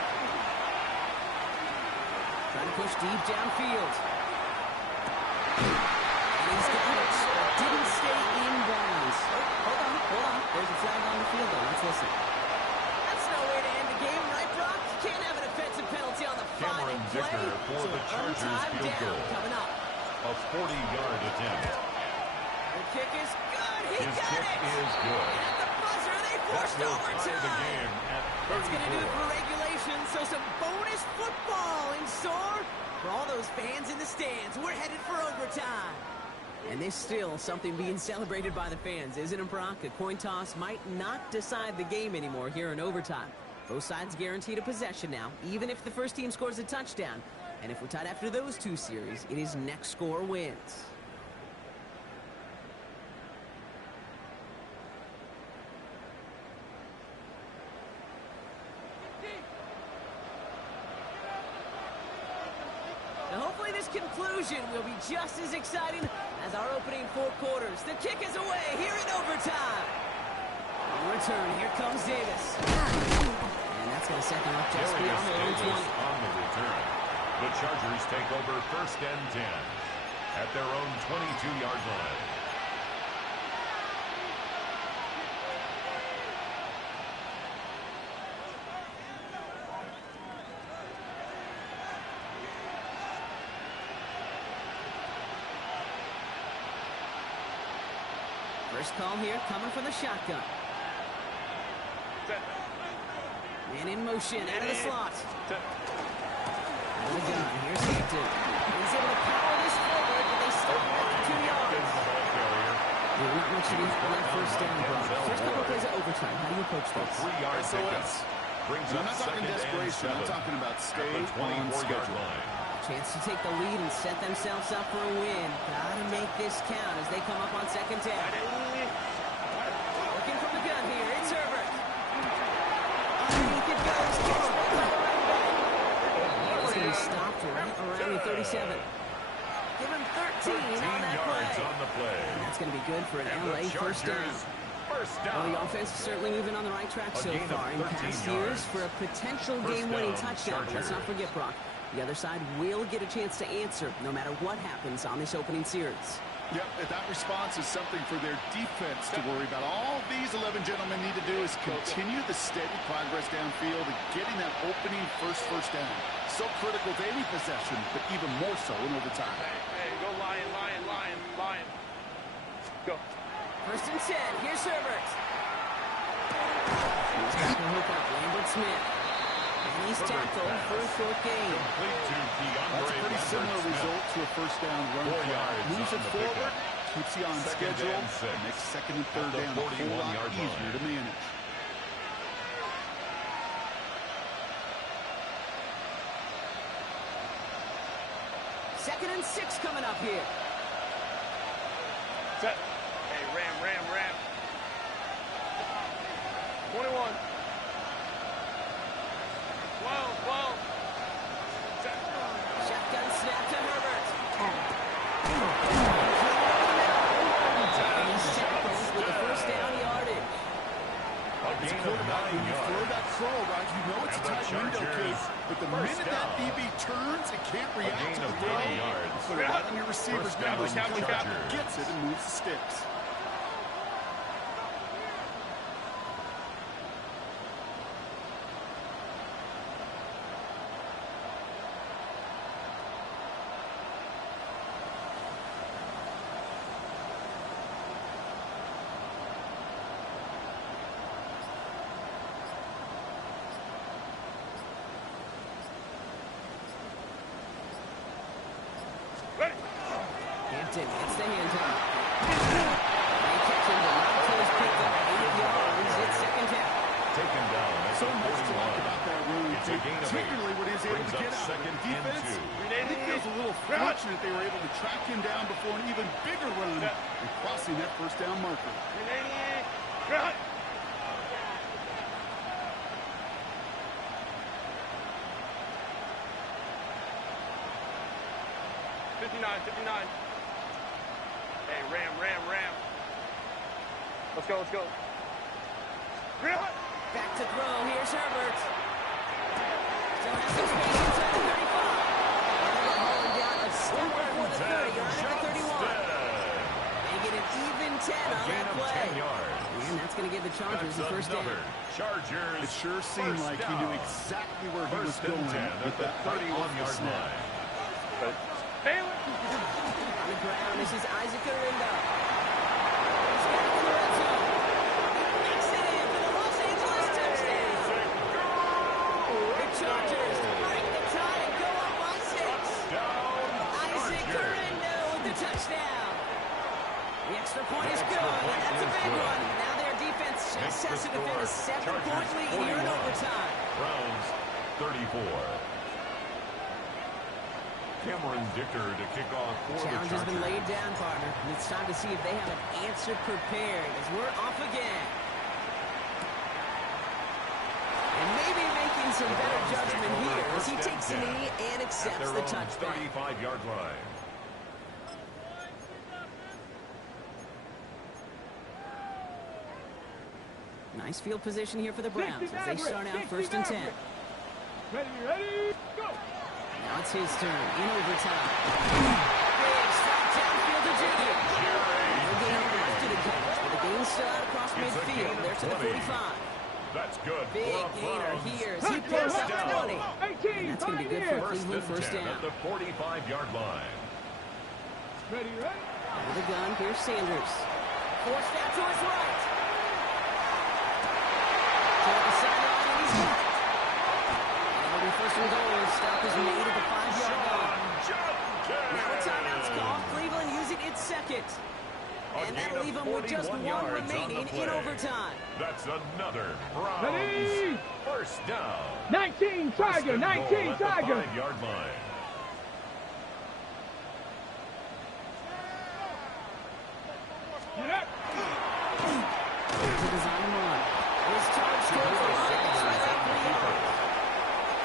Trying to push deep downfield. And he's got it, but didn't stay in bounds. Oh, hold on. There's a flag on the field, though. Let's listen. That's no way to end the game, right, Brock? You can't have an offensive penalty on the final Cameron play. Dicker for So the Chargers overtime field down goal. coming up. A 40-yard attempt. The kick is good. He His got kick it. is good. And at the buzzer, they That forced will tie the overtime. game at That's going to do it 34. for regulation, so some bonus football in store for all those fans in the stands. We're headed for overtime. And there's still something being celebrated by the fans, isn't it, Brock? A coin toss might not decide the game anymore here in overtime. Both sides guaranteed a possession now, even if the first team scores a touchdown. And if we're tied after those two series, it is next score wins. And hopefully this conclusion will be just as exciting as our opening 4 quarters. The kick is away here in overtime. In return, here comes Davis. And that's going to set them up just beyond the own 20. On the return. The Chargers take over 1st and 10 at their own 22-yard line. First call here, coming from the shotgun. Man in motion, out of the slot. Out of the gun, here's Hampton. He's able to power this forward, but they stop at 2 yards. Not much to do on that first down, Brock. First couple plays of overtime. How do you approach this? 3-yard SOS. I'm not talking desperation. I'm talking about stay on schedule. Chance to take the lead and set themselves up for a win. Gotta make this count as they come up on 2nd down. Looking from the gun here, it's Herbert. Underneath it goes. He's going to be stopped right around the 37. Give him 13 on that play. And that's going to be good for an LA first down. Well, the offense is certainly moving on the right track so far. In past years for a potential game-winning touchdown. But let's not forget, Brock, the other side will get a chance to answer no matter what happens on this opening series. Yep, that response is something for their defense to worry about. All these 11 gentlemen need to do is continue the steady progress downfield and getting that opening first down. So critical to any possession, but even more so in overtime. Hey, go Lion. Go. 1st and 10, here's Herbert. He's got the hook up, Lambert Smith. And he's tackled for a short gain. That's a pretty similar result to a first down run play. Moves it forward, keeps you on schedule, makes 2nd and 3rd down a whole lot easier to manage. Second and 6 coming up here. Set. Hey, ram. 21. 12. Set. Shotgun snap to Herbert. He's tackled with the first down yardage. As a quarterback, when you throw that throw, Rod, you know it's a tight window, kid. But the minute that DB turns, it can't react to the throw. Put it right on your receiver's numbers. Gets it and moves the sticks. Hampton gets the handoff. They catch him, but not until he's picked up 8 yards. It's 2nd down. Taken down. So much to like about that run, particularly what he's able to get out of the defense. He feels a little fortunate they were able to track him down before an even bigger run and crossing that first down marker. 59. Hey, ram. Let's go. Back to throw. Here's Herbert. Still has some space inside the 35. And hauling down a step before the 30. You're under the 31. They get an even 10 on that play. And that's going to give the Chargers the first down. It sure seemed like he knew exactly where he was going with that 31-yard snap. Baylor. On the ground, this is Isaac Arindo. He's got it in the red zone. He makes it in for the Los Angeles touchdown. The Chargers break the tie and go up by 6. Isaac Arindo with the touchdown. The extra point is good, and that's a big one. Now their defense Just has to defend a 7-point lead here in overtime. Browns 34. Cameron Dicker to kick off for the Challenge has been Chargers. laid down, partner. And it's time to see if they have an answer prepared as we're off again. And maybe making some better judgment here as he takes a knee and accepts the touchback. 35-yard line. Nice field position here for the Browns as they start out 1st and 10. Ready, go! Now it's his turn in overtime. Big strike downfield to Junior. No gain after the catch, but the gain's still out across midfield. There to the 45. That's good. Big gainer here as he picks up 20. And that's going to be good for Cleveland first down. At the 45-yard line. Ready? Over the gun, here's Sanders. Forced out to his right. Toward the sideline, and he's got it. And it'll be 1st and goal. Stop is made at the 5-yard line. Now a timeout's called. Cleveland using its second. And that'll leave them with just 1 remaining in overtime. That's another Browns Ready? first down. 19 Tiger, 19 Tiger. 5-yard line. Get up. To the design run. This charge towards the line. It's right at 3 yards.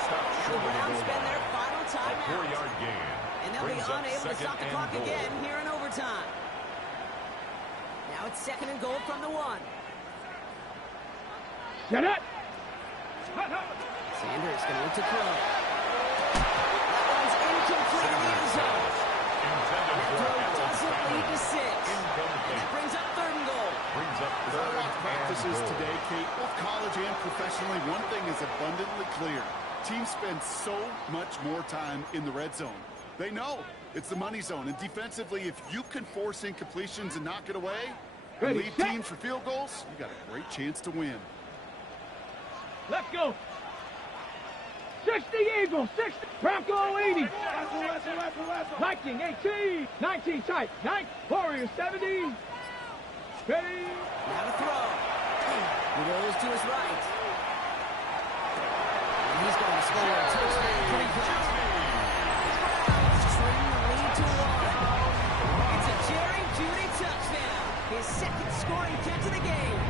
Stop The short of the Browns goal spend line. their final A timeout. 4-yard gain. And they'll be Brings up unable to second stop the and clock goal. again here in overtime. Now it's 2nd and goal from the 1. Get up. Sanders going to look to throw. That one's incomplete in the end zone. Intended That for throw Alex doesn't Bennett. lead to 6. And Incomplete. that brings up 3rd and goal. Brings up As I third watch practices and goal. today, Kate, both college and professionally, one thing is abundantly clear. Teams spend so much more time in the red zone. They know it's the money zone. And defensively, if you can force incompletions and knock it away, and Ready, lead set. teams for field goals, you got a great chance to win. Let's go. 60 Eagles, 60. Bronco 80. Viking 18. 19 tight. 9. Warriors 70. Ready. Now to throw. He goes to his right. And he's going to score a touchdown. Cleveland. Browns trim the lead to 1. It's a Jerry Jeudy touchdown. His 2nd scoring catch of the game.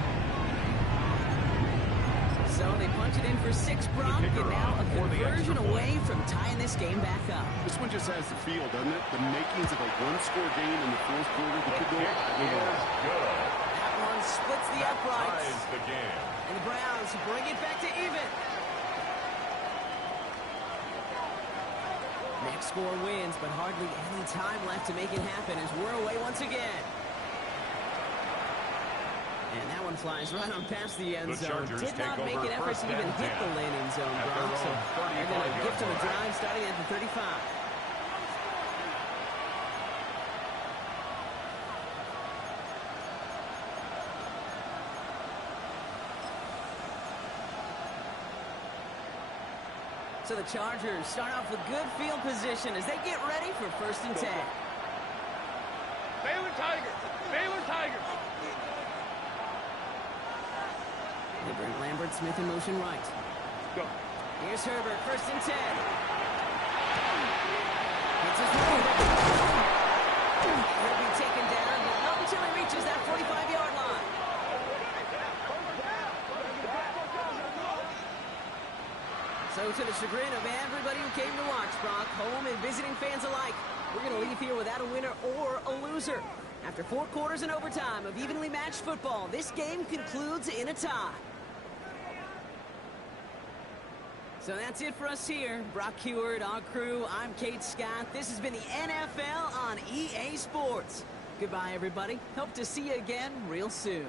So they punch it in for 6, Bronk, and now a conversion away from tying this game back up. This one just has the feel, doesn't it? The makings of a one-score game in the 4th quarter that could go Kick either way. is good. That one splits the uprights. Ties the game. And the Browns bring it back to even. Next score wins, but hardly any time left to make it happen as we're away once again. And that one flies right on past the end The zone. Chargers Did not take make over an effort to first even and hit 10 the landing zone, at their Bronx. So own they're going to 35-yard gift them a line. drive starting at the 35. So the Chargers start off with good field position as they get ready for 1st and 10. Baylor Tigers. Baylor Tigers. They bring Lambert Smith in motion right. Go. Here's Herbert, 1st and 10. Hits his way. He'll be taken down, but not until he reaches that 45-yard line. So to the chagrin of everybody who came to watch, Brock, home and visiting fans alike, we're going to leave here without a winner or a loser. After 4 quarters and overtime of evenly matched football, this game concludes in a tie. So that's it for us here. Brock Huard, our crew, I'm Kate Scott. This has been the NFL on EA Sports. Goodbye, everybody. Hope to see you again real soon.